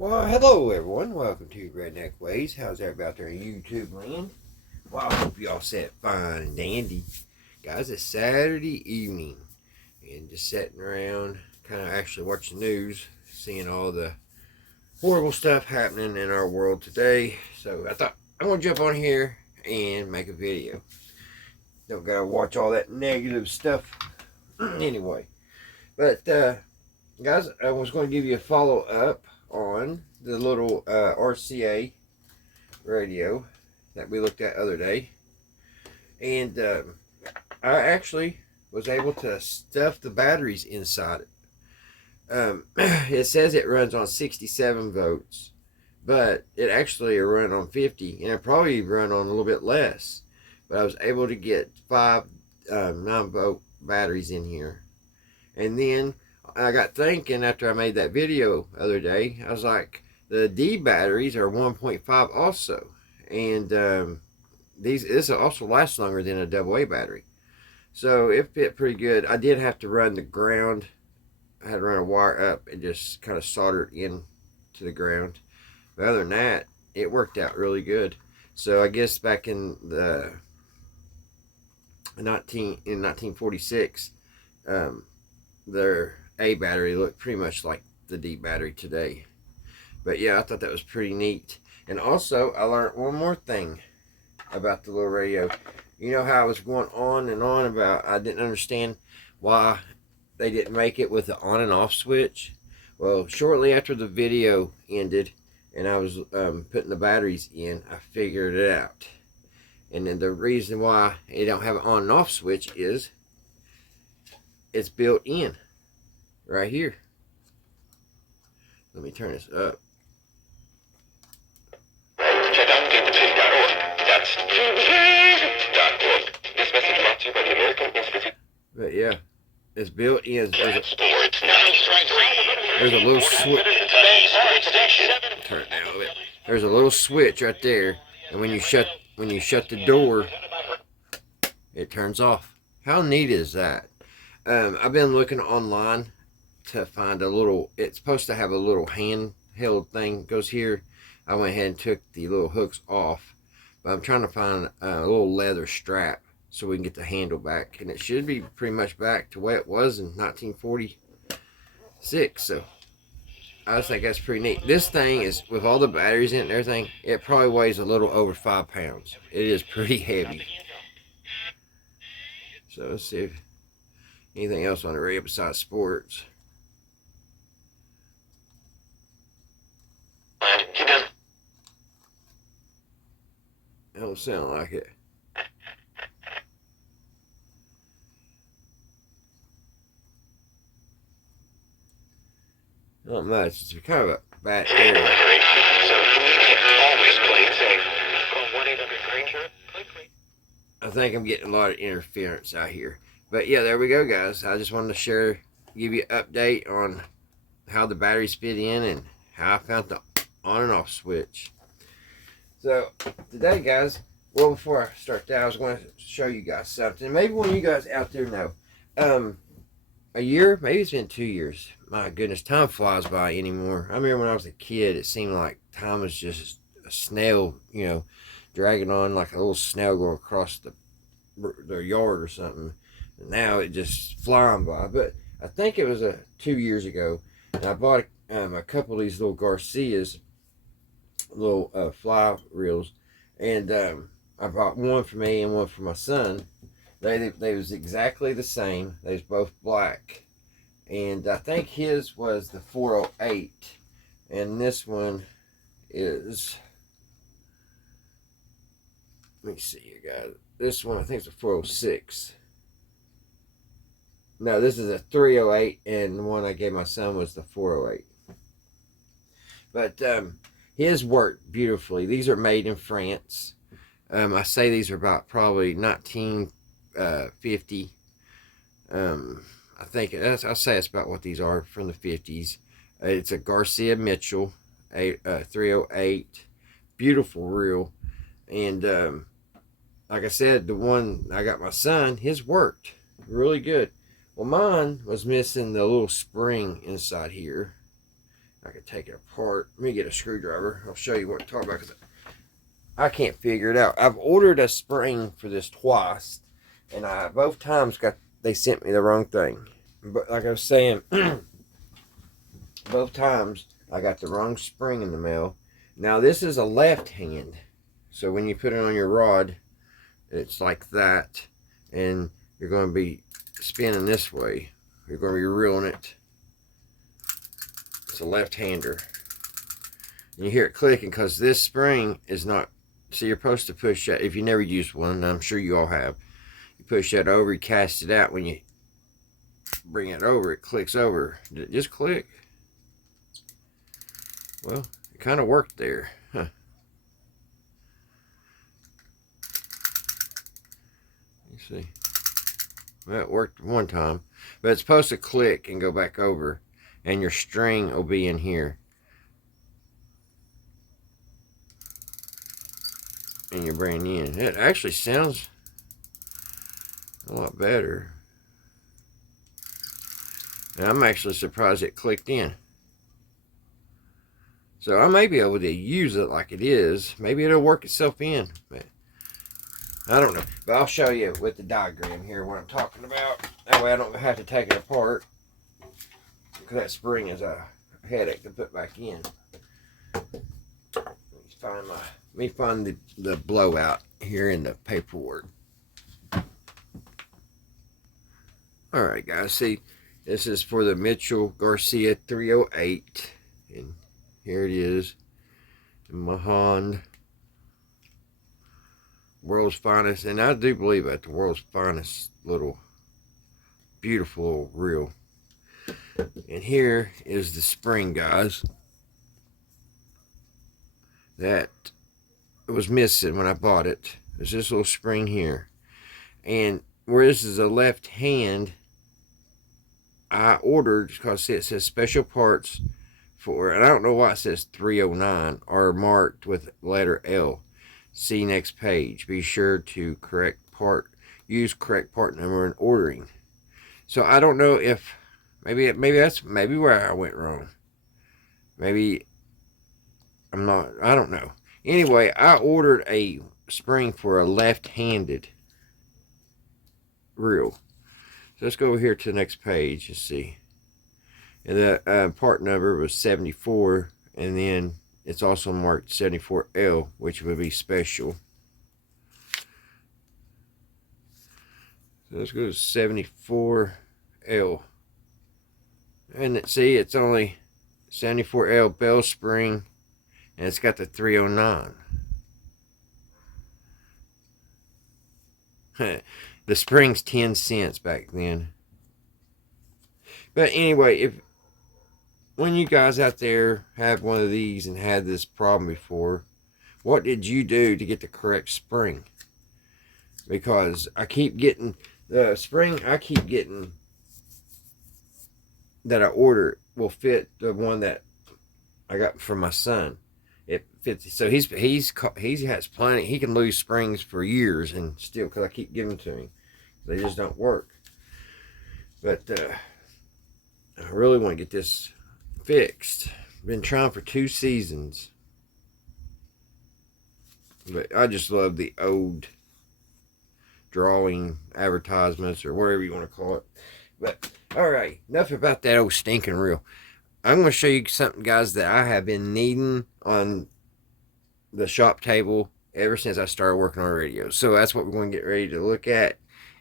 Well, hello everyone. Welcome to Redneck Ways. How's everybody out there in YouTube land? Well, I hope y'all set fine and dandy. Guys, it's Saturday evening and just sitting around, kind of actually watching the news, seeing all the horrible stuff happening in our world today. So I thought I'm going to jump on here and make a video. Don't gotta watch all that negative stuff anyway. But guys, I was going to give you a follow-up on the little RCA radio that we looked at the other day, and I actually was able to stuff the batteries inside it. It says it runs on 67 volts, but it actually run on 50, and it probably run on a little bit less, but I was able to get 5 9-volt batteries in here. And then I got thinking after I made that video the other day, I was like, the D batteries are 1.5 also, and this also lasts longer than a AA battery, so it fit pretty good. I did have to run the ground. I had to run a wire up and just kind of solder it in to the ground, but other than that, it worked out really good. So I guess back in the 1946, their A battery looked pretty much like the D battery today. But yeah, I thought that was pretty neat. And also, I learned one more thing about the little radio. You know how I was going on and on about I didn't understand why they didn't make it with the on and off switch? Well, shortly after the video ended and I was putting the batteries in, I figured it out. And then the reason why it don't have an on and off switch is it's built in right here. Let me turn this up. Check out GameTV.org. That's GameTV.org. This message brought to you by the American Institute. But yeah, it's built in. There's a little switch. Turn it down a little bit. There's a little switch right there, and when you shut the door, it turns off. How neat is that? I've been looking online to find a little, it's supposed to have a little handheld thing goes here. I went ahead and took the little hooks off, but I'm trying to find a little leather strap so we can get the handle back, and it should be pretty much back to the way it was in 1946. So I just think that's pretty neat. This thing is, with all the batteries in it and everything, it probably weighs a little over 5 pounds. It is pretty heavy. So let's see if anything else on the radio besides sports. It don't sound like it. Not much. It's kind of a bad area. So you can always play it safe. Call 1-800-GRANGER. I think I'm getting a lot of interference out here. But yeah, there we go, guys. I just wanted to give you an update on how the batteries fit in and how I found the on and off switch. So today, guys, well, before I start that, I was going to show you guys something. Maybe one of you guys out there know. A year, maybe it's been 2 years. My goodness, time flies by anymore. I remember when I was a kid, it seemed like time was just a snail, you know, dragging on like a little snail going across the yard or something. And now it just flying by. But I think it was 2 years ago, and I bought a couple of these little Garcias, little fly reels, and I bought one for me and one for my son. They was exactly the same. They was both black, and I think his was the 408, and this one is, let me see here, guys. This one I think is a 406. No, this is a 308, and the one I gave my son was the 408. But his worked beautifully. These are made in France. I say these are about probably 1950. I think I'll say it's about what these are, from the 50s. It's a Garcia Mitchell, a 308, beautiful reel, and like I said, the one I got my son, his worked really good. Well, mine was missing the little spring inside here, I could take it apart. Let me get a screwdriver. I'll show you what I'm talking about because I can't figure it out. I've ordered a spring for this twice, and I both times they sent me the wrong thing. But like I was saying, both times I got the wrong spring in the mail. Now this is a left hand, so when you put it on your rod, it's like that, and you're going to be spinning this way. You're going to be reeling it. It's a left-hander. And you hear it clicking because this spring is not. See, you're supposed to push that. If you never used one, and I'm sure you all have, you push that over, you cast it out. When you bring it over, it clicks over. Did it just click? Well, it kind of worked there. Huh. You see. Well, it worked one time. But it's supposed to click and go back over. And your string will be in here. And you bring it in. It actually sounds a lot better. And I'm actually surprised it clicked in. So I may be able to use it like it is. Maybe it'll work itself in. But I don't know. But I'll show you with the diagram here what I'm talking about. That way I don't have to take it apart. Because that spring is a headache to put back in. Let me find the blowout here in the paperwork. Alright guys, see, this is for the Mitchell Garcia 308. And here it is. The Mahon World's Finest. And I do believe that the world's finest little beautiful little reel. And here is the spring, guys. That was missing when I bought it. There's this little spring here. And where this is a left hand, I ordered, because it says special parts for, and I don't know why it says 309, are marked with letter L. See next page. Be sure to use correct part number in ordering. So I don't know if, maybe that's where I went wrong. Maybe I'm not, I don't know. Anyway, I ordered a spring for a left-handed reel. So let's go over here to the next page and see. And the part number was 74, and then it's also marked 74L, which would be special. So let's go to 74L. And see, it's only 74L bell spring, and it's got the 309. The spring's 10 cents back then. But anyway, when you guys out there have one of these and had this problem before, what did you do to get the correct spring? Because I keep getting the spring that I ordered will fit the one that I got from my son. It fits. So he has plenty. He can lose springs for years and still, because I keep giving them to him, they just don't work. But I really want to get this fixed. Been trying for 2 seasons, but I just love the old drawing advertisements or whatever you want to call it. But all right, enough about that old stinking reel. I'm going to show you something, guys, that I have been needing on the shop table ever since I started working on radio. So that's what we're going to get ready to look at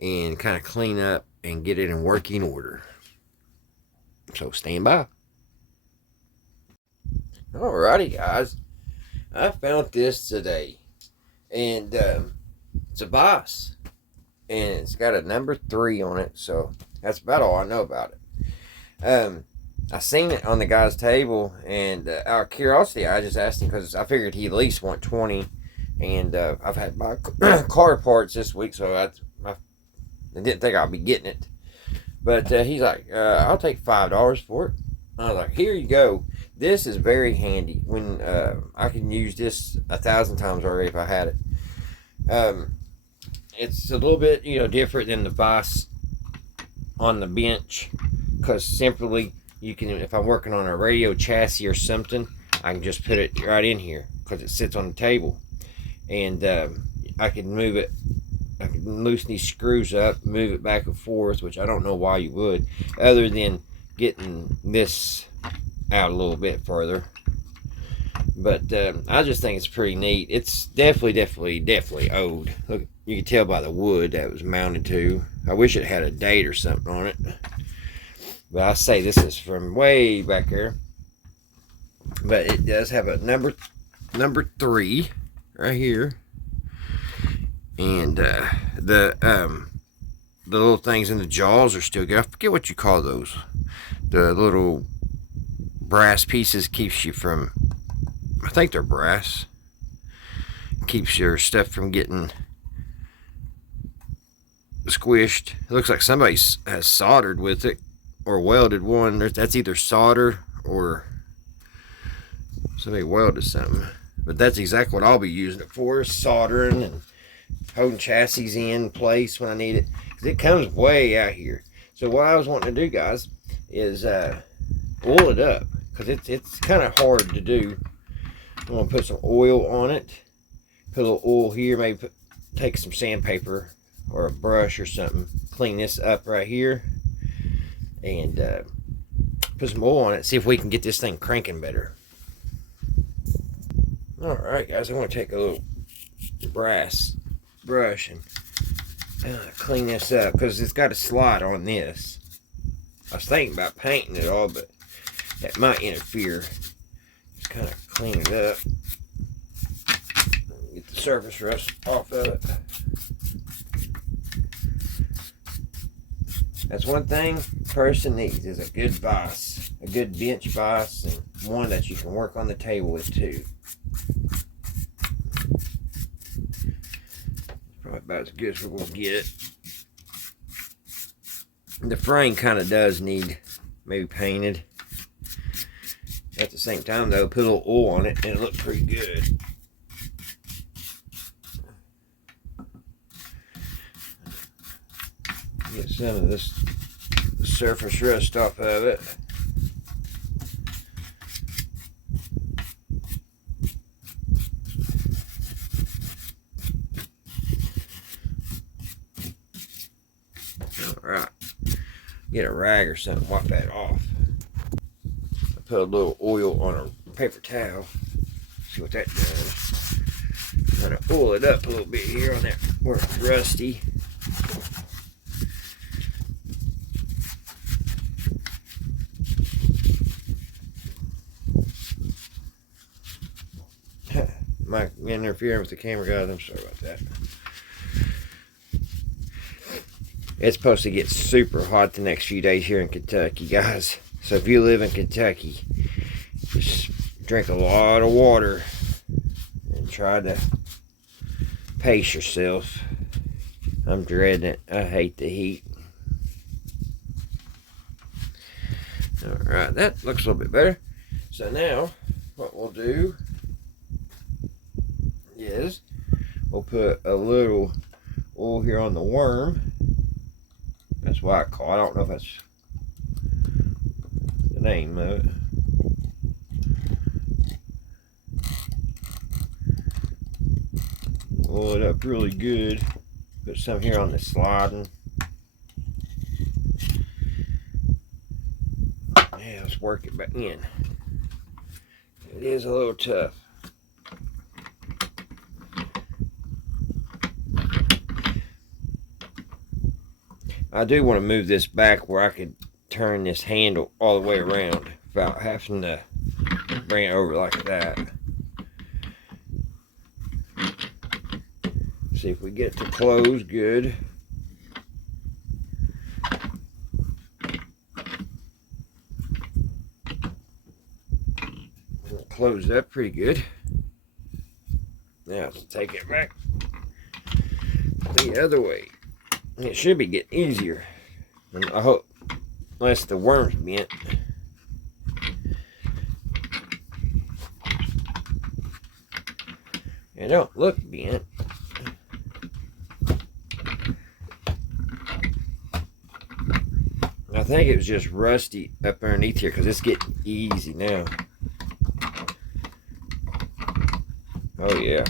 and kind of clean up and get it in working order. So stand by. Alrighty, guys. I found this today. And it's a Boss. And it's got a number 3 on it. So that's about all I know about it. I seen it on the guy's table, and out of curiosity, I just asked him because I figured he at least want 20. And I've had my car parts this week, so I didn't think I'd be getting it. But he's like, I'll take $5 for it. I was like, here you go. This is very handy. When I can use this 1,000 times already if I had it. It's a little bit, different than the vise on the bench, because simply you can, if I'm working on a radio chassis or something, I can just put it right in here because it sits on the table, and I can move it. I can loosen these screws up, move it back and forth, which I don't know why you would, other than getting this out a little bit further. But I just think it's pretty neat. It's definitely old. Look, you can tell by the wood that it was mounted to. I wish it had a date or something on it. But I say this is from way back there. But it does have a number 3 right here. And the little things in the jaws are still good. I forget what you call those. The little brass pieces keeps you from, I think they're brass. Keeps your stuff from getting squished. It looks like somebody has soldered with it or welded one. That's either solder or somebody welded something. But that's exactly what I'll be using it for, soldering and holding chassis in place when I need it. 'Cause it comes way out here. So what I was wanting to do, guys, is oil it up. Because it's kind of hard to do. I'm going to put some oil on it. Put a little oil here. Maybe take some sandpaper or a brush or something. Clean this up right here. And put some oil on it. See if we can get this thing cranking better. Alright, guys. I'm going to take a little brass brush and clean this up. Because it's got a slide on this. I was thinking about painting it all, but that might interfere. Just kind of clean it up. Get the surface rust off of it. That's one thing a person needs, is a good vise. A good bench vise, and one that you can work on the table with too. Probably about as good as we're going to get it. The frame kind of does need maybe painted. At the same time though, put a little oil on it and it looks pretty good. Get some of this surface rust off of it. Alright. Get a rag or something, wipe that off. I put a little oil on a paper towel. See what that does. Kind of oil it up a little bit here on that where it's rusty. Might be interfering with the camera, guys. I'm sorry about that. It's supposed to get super hot the next few days here in Kentucky, guys. So if you live in Kentucky, just drink a lot of water and try to pace yourself. I'm dreading it. I hate the heat. Alright, that looks a little bit better. So now, what we'll do is we'll put a little oil here on the worm. That's why I call it. I don't know if that's the name of it. Oil it up really good. Put some here on the sliding. Yeah, let's work it back in. It is a little tough. I do want to move this back where I could turn this handle all the way around without having to bring it over like that. See if we get it to close good. Closed up pretty good. Now let's take it back the other way. It should be getting easier. I hope, unless the worm's bent. It don't look bent. I think it was just rusty up underneath here because it's getting easy now. Oh yeah.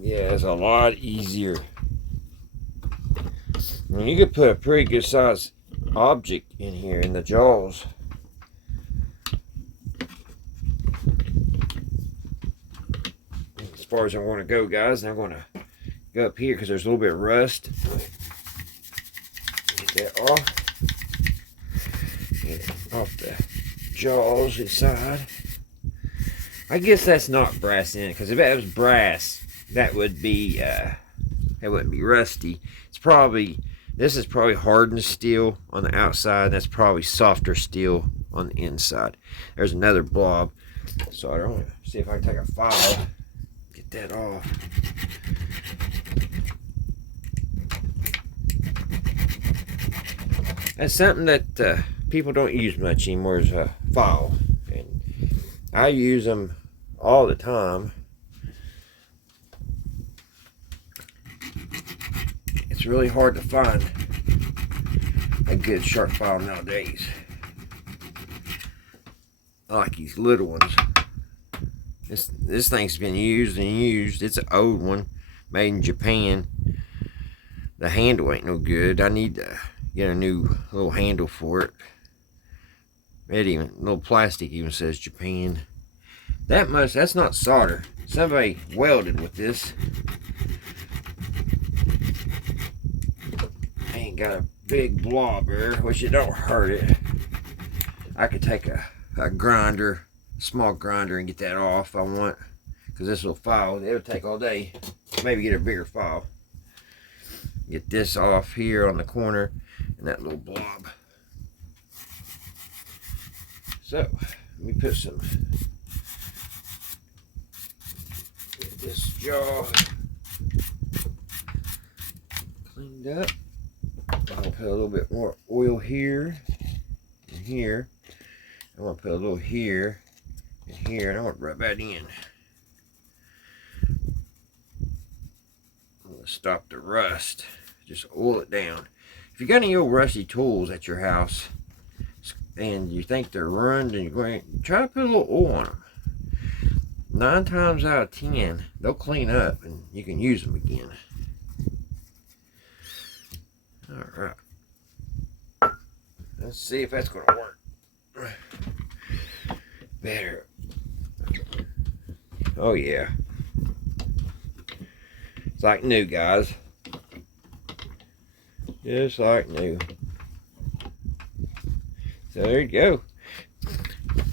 Yeah, it's a lot easier. I mean, you could put a pretty good size object in here in the jaws. As far as I want to go, guys, I'm going to go up here because there's a little bit of rust. Get that off. Get it off the jaws inside. I guess that's not brass in it, because if that was brass, that would be that wouldn't be rusty. It's probably, this is probably hardened steel on the outside. That's probably softer steel on the inside. There's another blob. So I don't see if I can take a file, get that off. That's something that people don't use much anymore, is a file. And I use them all the time. It's really hard to find a good sharp file nowadays. I like these little ones. This thing's been used and used. It's an old one, made in Japan. The handle ain't no good. I need to get a new little handle for it. It even, little plastic even says Japan. That's not solder. Somebody welded with this. Ain't got a big blob there, which it don't hurt it. I could take a grinder, small grinder, and get that off if I want, because this little file, it'll take all day. Maybe get a bigger file. Get this off here on the corner and that little blob. So let me put some, get this jaw cleaned up. I'll put a little bit more oil here and here. I'm going to put a little here and here, and I want to rub that in. I'm going to stop the rust. Just oil it down. If you got any old rusty tools at your house and you think they're ruined, and you're going to try to put a little oil on them. 9 times out of 10, they'll clean up and you can use them again. Alright. Let's see if that's going to work. Better. Oh yeah. It's like new, guys. Just like new. So there you go.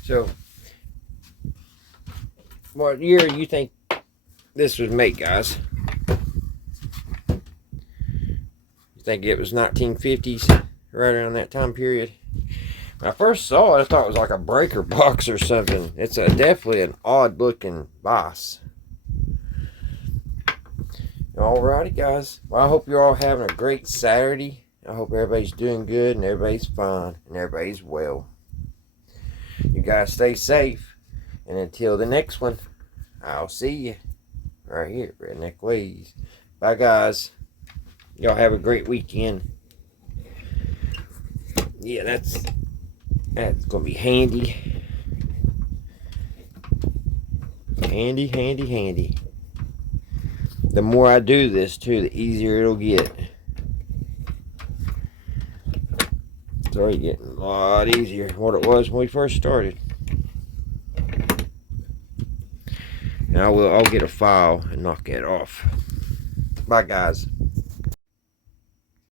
So, what year do you think this was made, guys? You think it was 1950s, right around that time period? When I first saw it, I thought it was like a breaker box or something. It's definitely an odd looking vise. Alrighty, guys. Well, I hope you're all having a great Saturday. I hope everybody's doing good and everybody's fine and everybody's well. You guys stay safe. And until the next one, I'll see you right here at Redneck Ways. Bye, guys. Y'all have a great weekend. Yeah, that's gonna be handy. Handy. The more I do this too, the easier it'll get. It's already getting a lot easier than what it was when we first started. And I'll get a file and knock that off. Bye, guys.